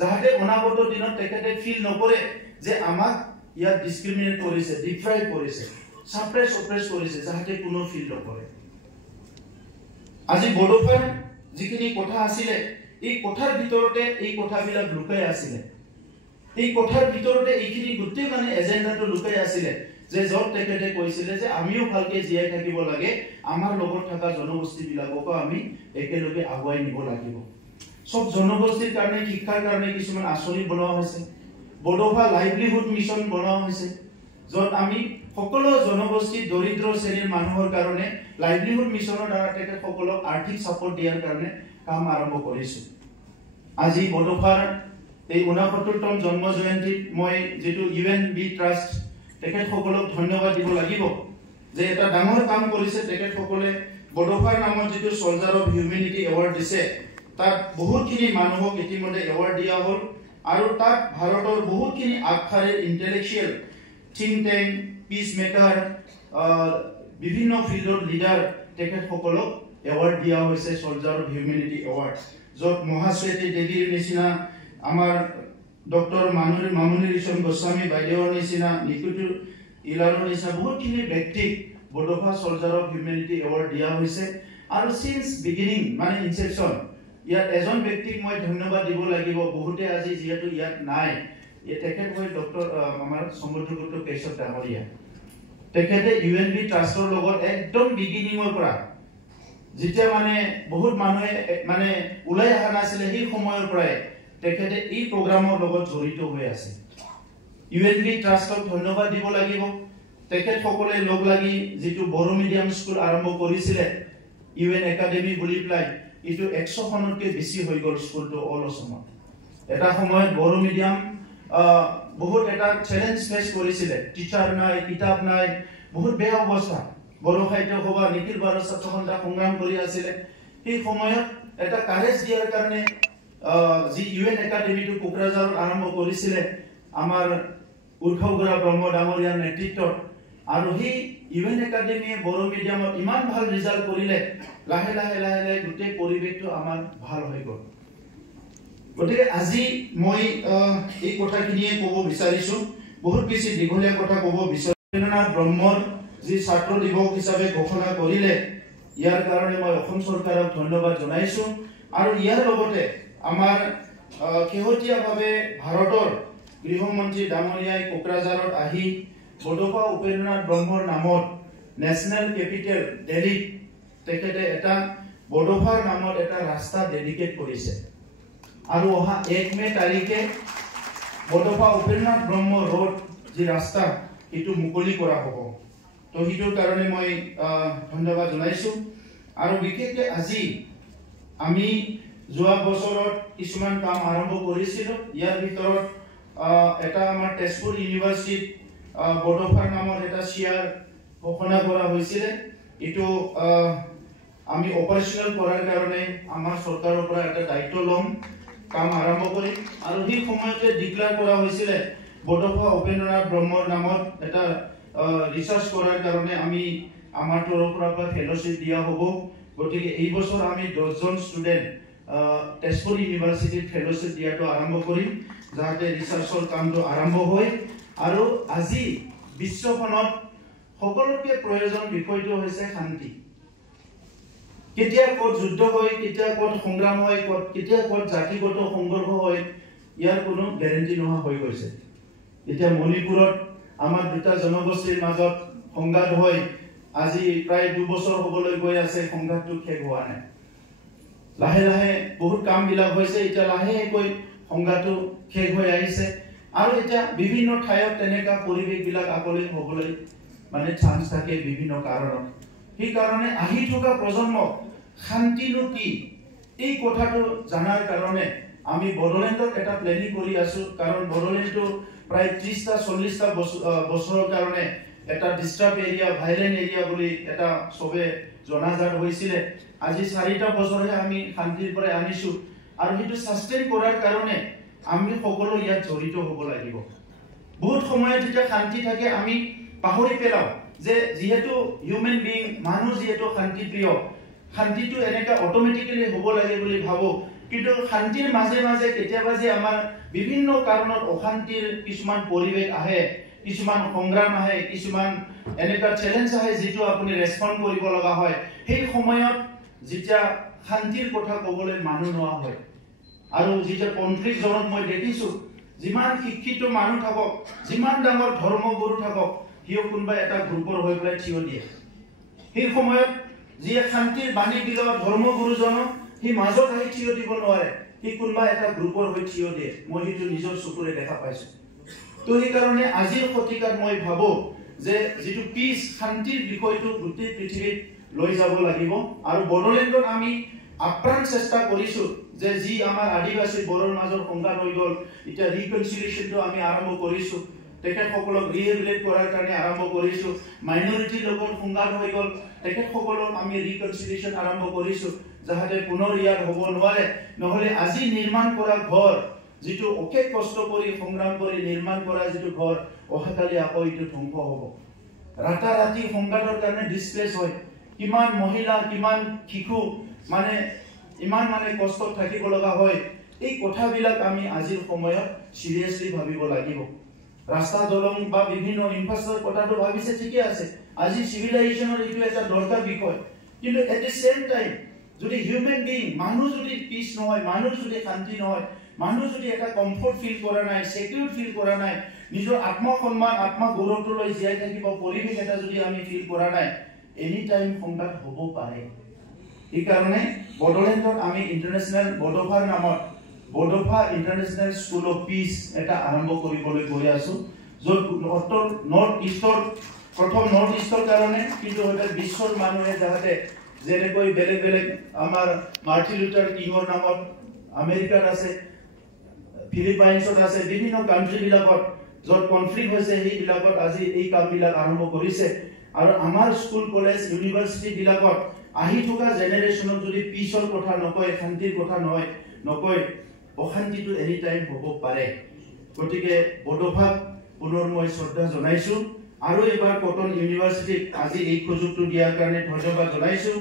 যাতে অনাগত দিনত তেখেতে ফিল নকৰে যে আমাক ইয়াত ডিসক্ৰিমিনেট কৰিছে ডিফাইড কৰিছে সাপ্ৰেস কৰিছে যাতে কোনো ফিল নকৰে আজি বডোফাৰ যিখিনি কথা আছিল এই কথাৰ ভিতৰতে এই কথাবিলাক লুকাই আছিল এই কথাৰ ভিতৰতে এইখিনি গুটেই মানে এজেন্ডাটো লুকাই আছিল যে যত তেখেতে কৈছিল যে আমিও ভালকে জীয়াই থাকিব লাগে আমাৰ লগত থকা জনগোষ্ঠী বিলাকক আমি একেলগে আগুৱাই নিব লাগিব সব জনগোষ্ঠীৰ কাৰণে শিক্ষাৰ কাৰণে কিছুমান আঁচনি বনোৱা হৈছে বডোফা লাইভলিহুড মিশন বনোৱা হৈছে যত আমি সকলো জনগোষ্ঠী দৰিদ্ৰ শ্ৰেণীৰ মানুহৰ কাৰণে লাইভলিহুড মিশনৰ দ্বাৰা তেখেতসকলক আৰ্থিক সাপোৰ্ট দিয়াৰ কাৰণে কাম আৰম্ভ কৰিছো আজি বডোফাৰ এই 69তম জন্ম জয়ন্তীত মই যেটো UNB ট্ৰাষ্ট তেখেতসকলক ধন্যবাদ দিব লাগিব যে এটা ডাঙৰ কাম কৰিছে তেখেতসকলে বডোফাৰ নামত যেটো সোলজাৰ অফ হিউম্যানিটি এৱাৰ্ড দিছে তাত বহুতখিনি মানুহক ইতিমধ্যে এৱাৰ্ড দিয়া হ'ল আৰু তাত ভাৰতৰ বহুতখিনি আগশাৰীৰ intellectual think tank piece maker বিভিন্ন ফিল্ডৰ লিডাৰ তেখেতসকলক এৱাৰ্ড দিয়া হৈছে সোলজাৰ অফ হিউম্যানিটি এৱাৰ্ড যত মহাশ্বেতী দেৱীৰ নিচিনা আমাৰ ডক্টৰ মামুনি ৰিচম গোস্বামী বাইদেউৰ নিচিনা নিকুটু ইলাৰৰ নিচিনা বহুতখিনি ব্যক্তিক বডোফা সোলজাৰ অফ হিউম্যানিটি এৱাৰ্ড দিয়া হৈছে আৰু সিন্স বিগিনিং মানে ইনসেপশন ইয়াত এজন ব্যক্তিক মই ধন্যবাদ দিব লাগিব বহুতে আজি যেহেতু ইয়াত নাই এই তেখেত হৈ ডক্টৰ আমাৰ সমুদ্ৰগুপ্ত কেশৱ ডাঙৰীয়া তেখেতে UNB ট্ৰাষ্টৰ লগত একদম বিগিনিংৰ পৰা যেতিয়া মানে বহুত মানুহে মানে উলাই অহা নাছিল সেই সময়ৰ পৰাই তেখেতে এই প্ৰগ্ৰামৰ লগত জড়িত হৈ আছে UNB ট্ৰাষ্টক ধন্যবাদ দিব লাগিব তেখেতসকলে লগ লাগি যেটো বড়ো মিডিয়াম স্কুল আৰম্ভ কৰিছিল UN একাডেমি বুলি প্লাই ইটো 100 খনতকৈ বেছি হৈ গল স্কুলটো অল অসমত এটা সময়ত বড়ো মিডিয়াম বহুত এটা চ্যালেঞ্জ ফেস কৰিছিল টিচাৰ নাই কিতাপ নাই বহুত বেয়া অৱস্থা বড়ো সাহিত্য সভা নিখিল ভাৰত ছাত্ৰ সন্থা সংগ্ৰাম কৰি আছিল সেই সময়ত এটা কাৰেজ দিয়াৰ কাৰণে যি UN একাডেমিটো কোকৰাঝাৰত আৰম্ভ কৰিছিল আমাৰ উৰ্খাউগৰা ব্ৰহ্ম ডাঙৰীয়াৰ নেতৃত্বত আৰু সেই UN একাডেমিয়ে বড়ো মিডিয়ামত ইমান ভাল ৰিজাল্ট কৰিলে লাহে লাহে গোটেই পৰিৱেশটো আমাৰ ভাল হৈ গ'ল গতিকে আজি মই এই কথাখিনিয়ে ক'ব বিচাৰিছো বহুত বেছি দীঘলীয়া কথা ক'ব বিচাৰিছো ব্ৰহ্মৰ যি ছাত্ৰ দিৱস হিচাপে ঘোষণা কৰিলে ইয়াৰ কাৰণে মই অসম চৰকাৰক ধন্যবাদ জনাইছো আৰু ইয়াৰ লগতে আমাৰ শেহতীয়াভাৱে ভাৰতৰ গৃহমন্ত্ৰী ডাঙৰীয়াই কোকৰাঝাৰত আহি বডোফা উপেন্দ্ৰনাথ ব্ৰহ্মৰ নামত নেশনেল কেপিটেল দিল্লী তেখেতে এটা বডোফাৰ নামত এটা ৰাস্তা ডেডিকেট কৰিছে আৰু অহা 1 মে তাৰিখে বডোফা উপেন্দ্ৰনাথ ব্ৰহ্ম ৰোড যি ৰাস্তা এইটো মুকলি কৰা হ'ব তো হিটোৰ কাৰণে মই ধন্যবাদ জনাইছো আৰু বিশেষকৈ আজি আমি যোৱা বছৰত কিছুমান কাম আৰম্ভ কৰিছিলো ইয়াৰ ভিতৰত এটা আমাৰ তেজপুৰ ইউনিভাৰ্চিটিত বডোফাৰ নামৰ এটা চেয়াৰ ঘোষণা কৰা হৈছিল এটো আমি অপাৰেশনাল কৰাৰ কাৰণে আমাৰ চৰকাৰৰ পৰা এটা দায়িত্ব লম কাম আৰম্ভ কৰিম আৰু এই সময়তে ডিক্লেয়াৰ কৰা হৈছিল বডোফা উপেন্দ্ৰনাথ ব্ৰহ্মৰ নামত এটা ৰিসাৰ্চ কৰাৰ কাৰণে আমি আমাৰ তৰফৰ পৰা ফেলোশ্বিপ দিয়া হ'ব গতিকে এই বছৰ আমি 10 জন ষ্টুডেন্ট তেজপুৰ ইউনিভাৰ্চিটিত ফেলোশ্বিপ দিয়াটো আৰম্ভ কৰিম যাতে ৰিসাৰ্চৰ কামটো আৰম্ভ হয় আৰু আজি বিশ্বখনত সকলোকে প্ৰয়োজন বিষয়টো হৈছে শান্তি কেতিয়া ক'ত যুদ্ধ হয় কেতিয়া ক'ত সংগ্ৰাম হয় কেতিয়া ক'ত জাতিগত সংঘৰ্ষ হয় ইয়াৰ কোনো গ্যাৰান্টি নোহোৱা হৈ গৈছে এতিয়া মণিপুৰত আমাৰ দুটা জনগোষ্ঠীৰ মাজত সংঘাত হয় আজি প্ৰায় 2 বছৰ হ'বলৈ গৈ আছে সংঘাতটো শেষ হোৱা নাই লাহে লাহে বহুত কাম বিলাক হৈছে এতিয়া লাহেকৈ সংঘাতটো শেষ হৈ আহিছে আৰু এতিয়া বিভিন্ন ঠাইত তেনেকা পৰিৱেশ বিলাক আকলিত হ'বলৈ মানে চান্স থাকে বিভিন্ন কাৰণত এই কাৰণে আহি থকা প্ৰজন্মক শান্তিনো কি এই কথাটো জানাৰ কাৰণে আমি বড়োলেণ্ডত এটা প্লেনিং কৰি আছো কাৰণ বড়োলেণ্ডটো প্ৰায় 30টা 40টা বছৰৰ কাৰণে এটা ডিস্টাৰ্ব এৰিয়া ভাইলেন্ট এৰিয়া বুলি এটা সবে জনাজাত হৈছিল আজি 4টা বছৰহে আমি শান্তিৰ পৰা আনিছো আৰু হেতু সাস্টেইন কৰাৰ কাৰণে আমি সকলো ইয়াত জড়িত হ'ব লাগিব বহুত সময়ত যেতিয়া শান্তি থাকে আমি পাহৰি পেলাও যে যেহেতু হিউম্যান বিং মানুহ যেহেতু শান্তি প্ৰিয় শান্তিটো এনেকা অটোমেটিক্যালি হ'ব লাগে বুলি ভাবো কিন্তু শান্তিৰ মাজে মাজে কেতিয়াবা যে আমাৰ বিভিন্ন কাৰণত অশান্তিৰ কিছুমান পৰিৱেশ আহে কিছুমান সংগ্ৰাম আহে কিছুমান এনেকা চ্যালেঞ্জ আহে যেটো আপুনি ৰেসপন্ড কৰিব লগা হয় সেই সময়ত যেতিয়া শান্তিৰ কথা ক'বলৈ মানুহ নোৱা হয় আৰু যেতিয়া কনফ্লিক্ট জনত মই দেখিছো যিমান শিক্ষিত মানুহ থাকক যিমান ডাঙৰ ধৰ্মগুৰু থাকক হিও কোনবা এটা গ্ৰুপৰ হৈ পেলাই থিয় দিয়ে সেই সময়ত যে শান্তিৰ বাণী দিলে ধৰ্মগুৰুজন হি মাজত আহি থিয় দিব নোৱাৰে হি কোনবা এটা গ্ৰুপৰ হৈ থিয় দিয়ে মই হিটো নিজৰ চকুৰে দেখা পাইছো তো এই কাৰণে আজিৰ শতিকাত মই ভাবো যে যেটো পিস শান্তিৰ বিষয়টো গোটেই পৃথিৱীত লৈ যাব লাগিব আৰু বড়োলেণ্ডত আমি আপ্ৰাণ চেষ্টা কৰিছো যে যি আমাৰ আদিবাসী বড়োৰ মাজৰ সংঘাত হৈ গল এটা ৰিকনসিলিয়েশনটো আমি আৰম্ভ কৰিছো তেখেতসকলক ৰিহেবিলিট কৰাৰ কাৰণে আৰম্ভ কৰিছো মাইনৰিটি লোকৰ সংঘাত হৈ গল তেখেতসকলক আমি ৰিকনসিলিয়েশন আৰম্ভ কৰিছো যাহাতে পুনৰ ইয়াত হ'ব নোৱাৰে নহলে আজি নিৰ্মাণ কৰা ঘৰ যেটো অশেষ কষ্ট কৰি সংগ্ৰাম কৰি নিৰ্মাণ কৰা যেটো ঘৰ অহাকালি আকৌ ইটো ধ্বংস হ'ব ৰাতাৰাতি সংঘাতৰ কাৰণে ডিসপ্লেস হয় কিমান মহিলা কিমান শিশু মানে ইমান মানে কষ্ট থাকিব লগা হয় এই কথাবিলাক আমি আজিৰ সময়ত সিৰিয়াসলি ভাবিব লাগিব ৰাস্তা দলং বা বিভিন্ন ইনফ্ৰাষ্ট্ৰাকচাৰ কথাটো ভাবিছে ঠিকই আছে আজি সিভিলাইজেশনৰ ইটো এটা দৰকাৰ বিষয় কিন্তু এট দ্য সেম টাইম যদি হিউম্যান বিং মানুহ যদি পিস নহয় মানুহ যদি শান্তি নহয় মানুহ যদি এটা কমফৰ্ট ফিল কৰা নাই সিকিউৰ ফিল কৰা নাই নিজৰ আত্মসন্মান আত্মগৌৰৱটো লৈ জীয়াই থাকিব পৰিৱেশ এটা যদি আমি ফিল কৰা নাই এনি টাইম সংঘাত হ'ব পাৰে এই কাৰণে বড়োলেণ্ডত আমি ইন্টাৰনেশনাল বডোফাৰ নামত বডোফা ইন্টাৰনেশনাল স্কুল অফ পিস এটা আৰম্ভ কৰিবলৈ গৈ আছো য'ত নৰ্থ ইষ্টৰ প্ৰথম নৰ্থ ইষ্টৰ কাৰণে কিন্তু এটা বিশ্বৰ মানুহে যাতে যেনেকৈ বেলেগ বেলেগ আমাৰ মাৰ্টিন লুথাৰ কিঙৰ নামত আমেৰিকাত আছে ফিলিপাইনছত আছে বিভিন্ন কান্ট্ৰি বিলাকত য'ত কনফ্লিক্ট হৈছে সেই বিলাকত আজি এই কাম বিলাক আৰম্ভ কৰিছে আৰু আমাৰ স্কুল কলেজ ইউনিভাৰ্চিটি বিলাকত আহি থকা জেনেৰেশ্যনক যদি পিছৰ কথা নকয় শান্তিৰ কথা নহয় নকয় অশান্তিটো এনি টাইম হ'ব পাৰে গতিকে বডোফাক পুনৰ মই শ্ৰদ্ধা জনাইছো আৰু এবাৰ কটন ইউনিভাৰ্চিটি আজি এই সুযোগটো দিয়াৰ কাৰণে ধন্যবাদ জনাইছো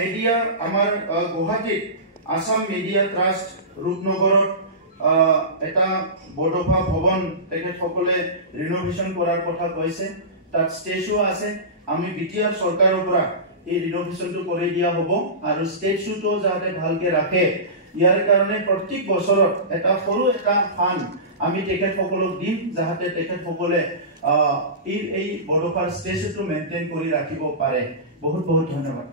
মিডিয়া আমাৰ গুৱাহাটীত আসাম মিডিয়া ট্ৰাষ্ট ৰূপনগৰত এটা বডোফা ভৱন তেখেতসকলে ৰিনোভেশন কৰাৰ কথা কৈছে তাত ষ্টেচু আছে আমি বিটিআৰ চৰকাৰৰ পৰা এই ৰিনোভেশনটো কৰি দিয়া হ'ব আৰু ষ্টেচুটো যাতে ভালকে ৰাখে ইয়াৰ কাৰণে প্ৰত্যেক বছৰত এটা সৰু এটা ফান্ড আমি তেখেতসকলক দিম যাতে তেখেতসকলে এই বডোফাৰ ষ্টেচুটো মেইনটেইন কৰি ৰাখিব পাৰে বহুত বহুত ধন্যবাদ